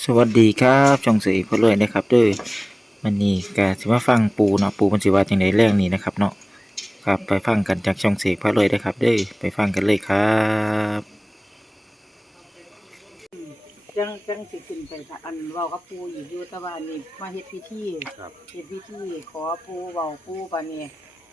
สวัสดีครับช่องเสียพ่อเลยนะครับเด้อมันนี่ก็สิมาฟังปูเนาะปูมันสิว่าจังไดแรงนี้นะครับเนาะครับไปฟังกันจากช่องเสียพ่อเลยนะครับเด้อไปฟังกันเลยครับจังจังสิขึ้นไปค่ะอันเว้ากับปูอีกอยู่แต่ว่านี่มาเฮ็ดพิธีครับเฮ็ดพิธีขอปูเว้าปูบัดนี้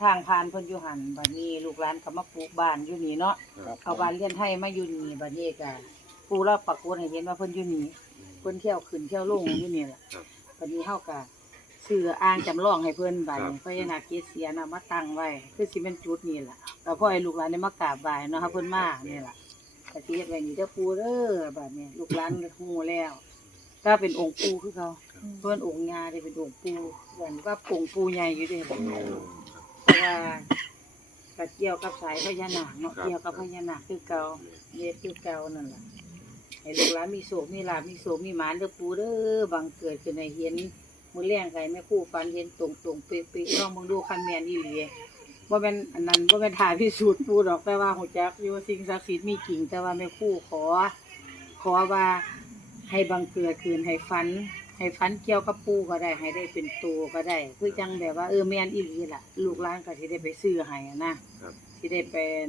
ทางผ่านเพิ่นอยู่หันบัดนี้ลูกหลานก็มาปลูกบ้านอยู่นี่เนาะครับเอาบ้านเรือนไทยมาอยู่นี่บัดนี้ก็ปูเราปรากฏให้เห็นว่าเพิ่นอยู่นี่เพิ่นเที่ยวขึ้นเที่ยวลงอยู่นี่ล่ะครับบัดนี้เฮาก็ซื้ออ่างจำลองให้เพิ่นบัดนี้ครับ พญานาคเกศเสียน่ะมาตั้งไว้ คือสิเป็นจุดนี้ล่ะแล้วพอให้ลูกหลานได้มากราบไหว้เนาะครับเพิ่นมานี่ล่ะกะทิเฮ็ดไว้นี่เด้อปูเด้อบัดนี้ลูกหลานก็ฮู้แล้วก็เป็นองค์ปูคือเขาเพิ่นองค์ญาได้เป็นองค์ปูเหมือนว่าองค์ปูใหญ่อยู่เด้บัดนี้ เพราะว่าก็เกี่ยวกับสายพญานาคเนาะครับ เกี่ยวกับพญานาคคือเก่าเฮ็ดคือเก่านั่นล่ะ ให้ลูกหลานมีโศกมีลาภมีโศกมีหมานเด้อปูเด้อบังเกิดขึ้นให้เห็นมื้อแรงไกแม่ครูฝันเห็นตรงๆเป๊ะๆลองเบิ่งดูคันแม่นอีหลีว่าเป็นอันนั้นว่าเป็นถ่ายพิสูจน์ปูดอกแต่ว่าหัวจักอยู่ว่าสิ่งศักดิ์สิทธิ์มีจริงแต่ว่าแม่ครู่ขอ ขอว่าให้บังเกิดคืนให้ฟัน ให้ฟันเกี่ยวกับปูก็ได้ ให้ได้เป็นตัวก็ได้ คือจังแบบว่าเออแม่นอีหลีล่ะ ลูกหลานก็สิได้ไปซื้อให้อะนะครับสิได้เป็น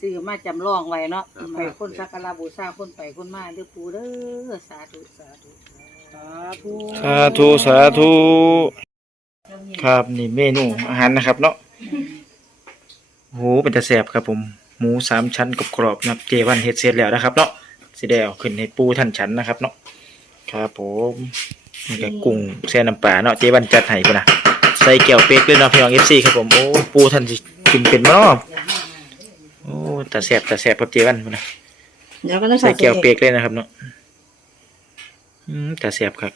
ซื้อมาจำลองไว้เนาะครับ ไปคนสักการะบูชาคนไปคนมาเด้อปูเด้อสาธุสาธุสาธุสาธุสาธุครับนี่เมนูอาหารนะครับเนาะโหเป็นตะแสบครับผม หมูสามชั้นกรอบๆนะครับเจวันเฮ็ดเสร็จแล้วนะครับเนาะสิได้เอาขึ้นให้ปูท่านชั้นนะครับเนาะครับผมนี่ก็กุ้งแซ่น้ำปลาเนาะเจวันจัดให้พุ่นนะใส่แก้วเป๊กเลยเนาะพี่น้อง FC ครับผมโอ้ปูท่านสิกินเป็นบ่เนาะโอ้ ตาแสบตาแสบครับเจวันพุ่นนะเดี๋ยวก็ต้องใส่แก้วเป๊กเลยนะครับเนาะอืมตาแสบครับ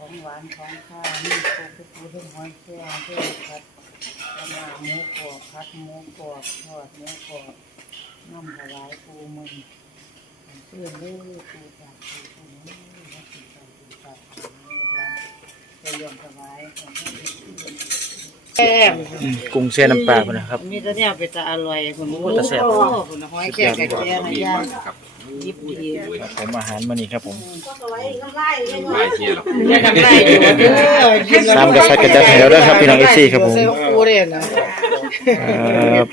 ของหวานของข้าวนี่โคกุปูเรื่องหอยแครงเพื่อผัดกระหน่ำหมูกรอบผัดหมูกรอบทอดหม้อกรอบน้ำถวายปูมึงเพื่อนเลือปูจากปูปูนี้นักศึกษาปูจากปูนี้ร้านจะยอมถวายของท่าน แก้มอืมกุ้งแช่น้ำปลาพุ่นนะครับ มีแต่เนี่ยเป็นตาอร่อยคนโอ้แต่แซ่บ คนหอยแครงกับแกงให้ย่างครับยิบดีครับผมอาหารมานี่ครับผมไล่เทียร์หรอกเนี่ยทำได้อยู่เด้อกินสามกษัตริย์กระจัดแถวด้วยครับพี่น้องเอฟซีครับผมใส่ปูเด่นนะ ครับ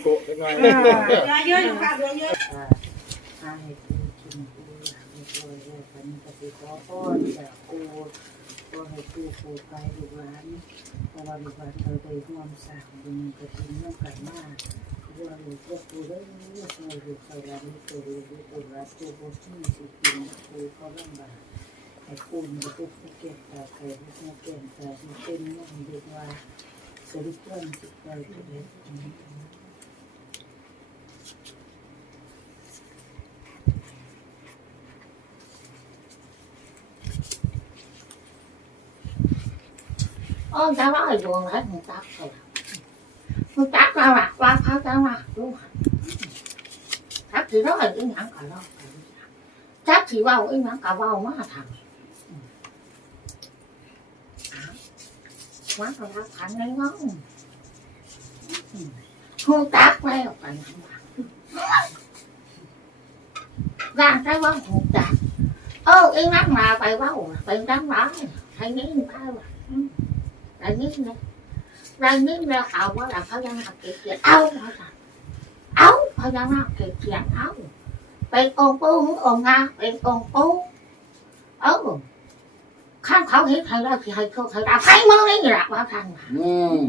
ให้ปูกินปูให้ปูเลยพันกสิขอพรจากปูก็ให้ปูไปลูกหลานเพราะว่าลูกหลานเคยไปร่วมสร้างบุญกระถิ่นร่วมกันมากเรื่องลูกเรื่องปูเรื่องลูกใส่ลูใส่หลานลูกตัวลูกลูกตัวรักตัวบุญที่สุดจริงปูเขาลำบากไอ้คุณจะตุกผู้เก็บตาใครผู้เก็บตาที่เป็นนั่นเรียกว่าสริปรันสิบไปตัวเล็ก อ๋อจะว่าดวงแล้วมึงตักไปมึงตักมาละว่าเขาจะมาดูทักถือว่าอีหยังก็รอดทักถื อันนี้นะรังนี้แล้เอาว่าเราเขายังหาเกลียดเอาเขาจะเอาเขายังหาเกลียดเอาเป็นองปูองงาเป็นองปูเออข้าเขาเห็นใครแล้วที่ให้เขาใครรับใครมองนี่หละกว่าทางอืม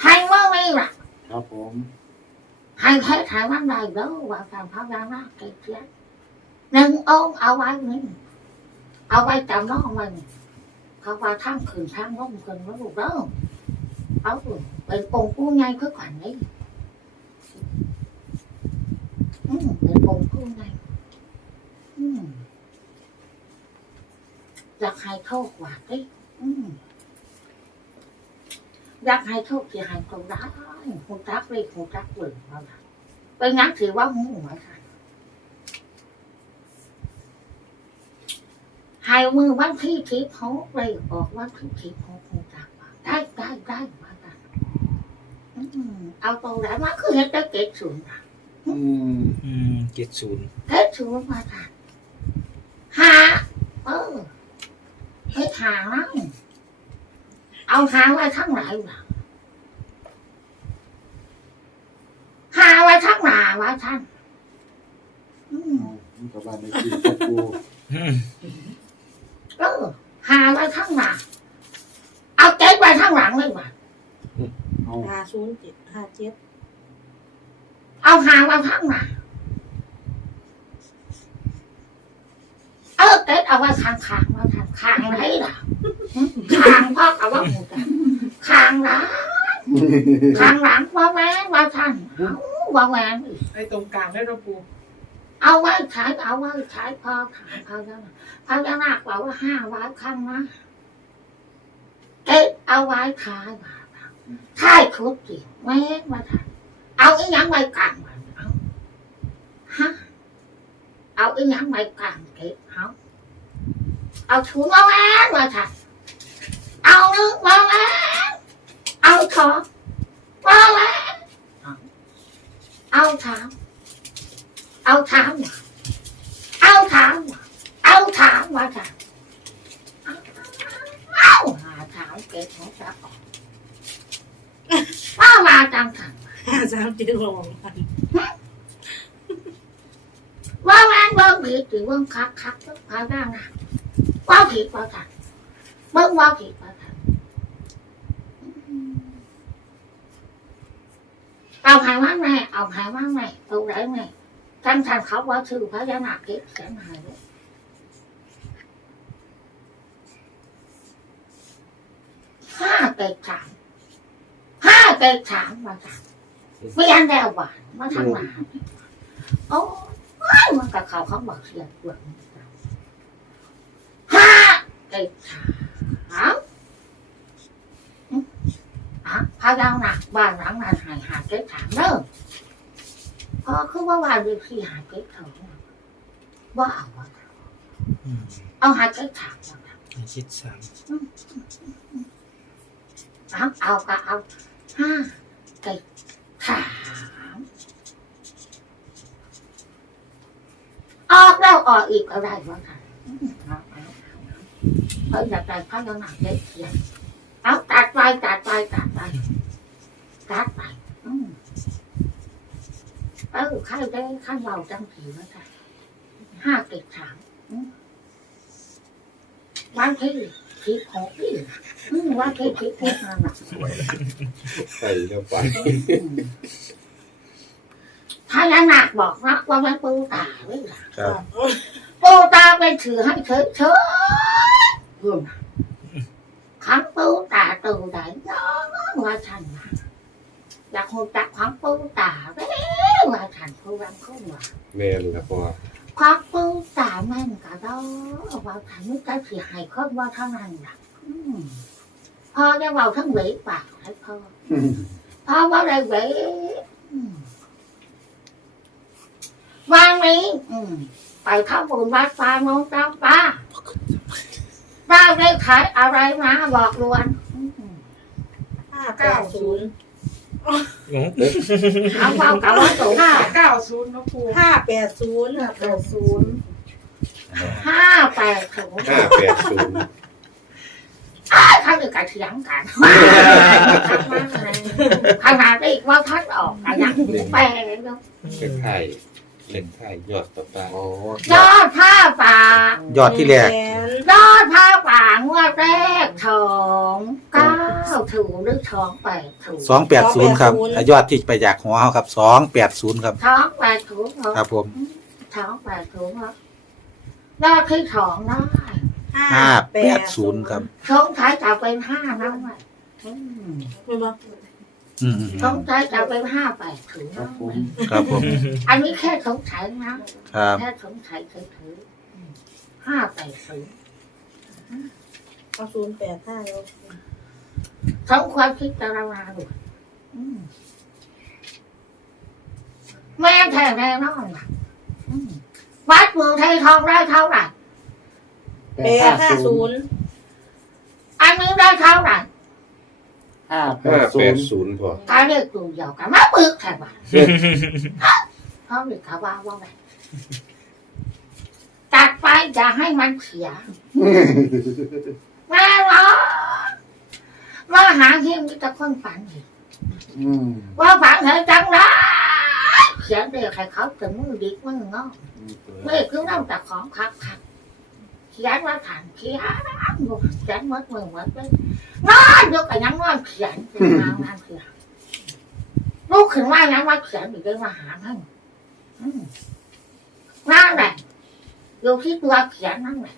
ใครมองนี่หละครับผมใครแค่ใครว่าใดเด้อว่าทางเขายังหาเกลียดหนึ่งองเอาไว้หนึ่งเอาไว้จำน้องไว้นี่ เขาว่าทั้งคืนทั้งร่มคืนแล้วลูกเด้อเอาเป็นองค์ผู้ใหญ่คือขวัญนี้อืมเป็นองค์ผู้ใหญ่อืมอยากให้โชคว่าดิอืมอยากให้โชคที่ให้คนได้คงจักเลยคงจักเลยว่าละเป็นงั้นถือว่าหูไหมค่ะ หายมือวันที่ทิพย์เขาเลยออกวันที่ทิพย์เขาคงจักว่าได้ได้ได้มาได้อืมเอาตรงไหนมาคือเห็นได้เกตศูนย์นะอืมอืมเจ็ดศูนย์เกตศูนย์มาได้หาเออให้หานั่งเอาหาไว้ทั้งไหนวะหาไว้ทั้งหนาไว้ท่านอืมมันกับบ้านในที่ครอบครัวอืม เออหาไว้ข้างหน้าเอาเก็บไว้ข้างหลังเลยว่ะเอาห้าศูนย์เจ็ดห้าเจ็ดเอาหาไว้ข้างหน้าเออเก็บเอาไว้ข้างข้างๆไว้ข้างข้างไหนล่ะข้างพ่อเอาไว่าหมูจ้ะข้างหลังข้างหลังว่าแม่นว่าท่านเอาว่าแม่นอีกไอ้ตรงกลางได้ระปู เอาไว้ใช้เอาไว้ใช้พอถามเขาแล้วนะพญานาคบอกว่าห้าไว้ข้งนะเก็บเอาไว้ท้ายบาทท้ายชุดสิแม่นว่าท่านเอาอีหยังไว้กลางมันเอาฮะเอาอีหยังไว้กลางเก็บเอาเอาถุงมาแม่นว่าท่านเอานึกมาแม่นเอาทองมาแม่นเอาเอาถาม เอาถามว่าเอาถามว่าเอาถามว่าถามเอาหาถามเก็บของจะออกว่ามาจังถังห้าสามเจ็ดรองกันว่าแมนเบิ้งผิดหรือเบิ้งคักคักก็พาได้นะว่าผิดว่าถังเบิ้งว่าผิดว่าถังเอาหายว่าไงเอาหายว่าไงตรงไหนไง ท่านท่านเขาว่าชื่อพระยานาคเก็บแสนหายเลยห้าเต็กสามห้าเต็กสามมาสามไม่ยันแล้วหวานมาทางหวานโอ้ยมันกับเขาเขาบอกเสียเปลือกห้าเต็กสามอะพระยานาคบ้านหลังนั้นหายหาเต็กสามเด้อ พอคือว่าว่าเรื่องที่หาเก็บเขาว่าเอาวะอืมเอาหาเก็บถามว่าห้าเจ็ดสามเอาเอาก็เอาห้าเก็บถามออกแล้วออกอีกก็ได้วะค่ะเอาเอาเอาเอาอยากได้พักยังหนักเก็บเขียนเอาตัดไปตัดไปตัดไปตัดไปอืม เออข้าได้ข้าเราจังผีวะค่ะห้าเก็บถามอืมวันที่ทิพหกนี่อืมวันที่ทิพหกนั่นน่ะใส่เข้าไปถ้ายังหนักบอกนะว่ามันปูตาไว้ล่ะครับปูตาไปถือให้เฉยเฉยๆพูดนะขังปูตาตูไหนเนาะว่าฉันนะอยากหูจักขังปูตาเด้ว่าฉันผู้รังขึ้นว่าแมนแล้วพอความปูตาแม่นกะดอว่าฉันไม่ได้สิให้คนว่าเท่านั้นล่ะอืมพอจะเบาทั้งเวปากให้พ่อพอว่าได้เวอืมวันนี้อืมไปเข้าบุญวัดฟ้าโน้นตามป้าได้ได้ขายอะไรมาบอกลวนอืมห้าแปดศูนย์ โอ้เอาเบากับว่าสูงห้าเก้าศูนย์นะปูห้าแปดศูนย์ห้าแปดศูนย์ห้าแปดสูงห้าแปดศูนย์อ้ายเขาจะกระเถียงกันขนาดนี้ว่าท่านออกกันยังแปลเลยเนาะเป็นไข่เป็นไข่ยอดปลาปาอ๋อยอดผ้าป่ายอดที่แรกยอดผ้าป่างวดแรกสองเก้า ถูกหรือสองแปดถูกสองแปดศูนย์ครับอะยอดที่ไปจากหัวเขาครับสองแปดศูนย์ครับสองแปดถูกเหรอครับผมสองแปดถูกเหรอยอดที่สองได้ห้าแปดศูนย์ครับสงสัยจะเป็นห้านะแม่อืมไม่บอกอืมสงสัยจะเป็นห้าแปดถูกครับผมครับผม อันนี้แค่สงสัยนะครับแค่สงสัยเฉยๆห้าแปดศูนย์เอาศูนย์แปดห้าแล้ว เขาความคิดตาราวาดูแม่แท้แน่น้อนว่ะวัดเมืองไทยทองได้เท่าไหร่แปดห้าศูนย์อันนี้ได้เท่าไหร่ห้าแปห้าดศูแปนดย์ศูนย์พอการเรียกตูเยาวกันมาปึกแค่ว่าเขาเรียกคขาว่าว่าไงตัดไปอย่าให้มันเสีย มา รอว่าหาเฮียมีแต่คนฝันเห็นอืมว่าฝันเห็นจังนะเขียนเด็กใครเขาจะมือดิกมืองอไม่คือน้ำจากของคักคักเขียนว่าถันเขียนเขียนหมดมือหมดเลยนอนอยู่กับยังนอนเขียนเป็นนางนางเขียนลูกขึ้นว่ายังว่าเขียนอยู่ได้มาหาท่านอืมนั่นแหละอยู่ที่ตัวเขียนนั่นแหละ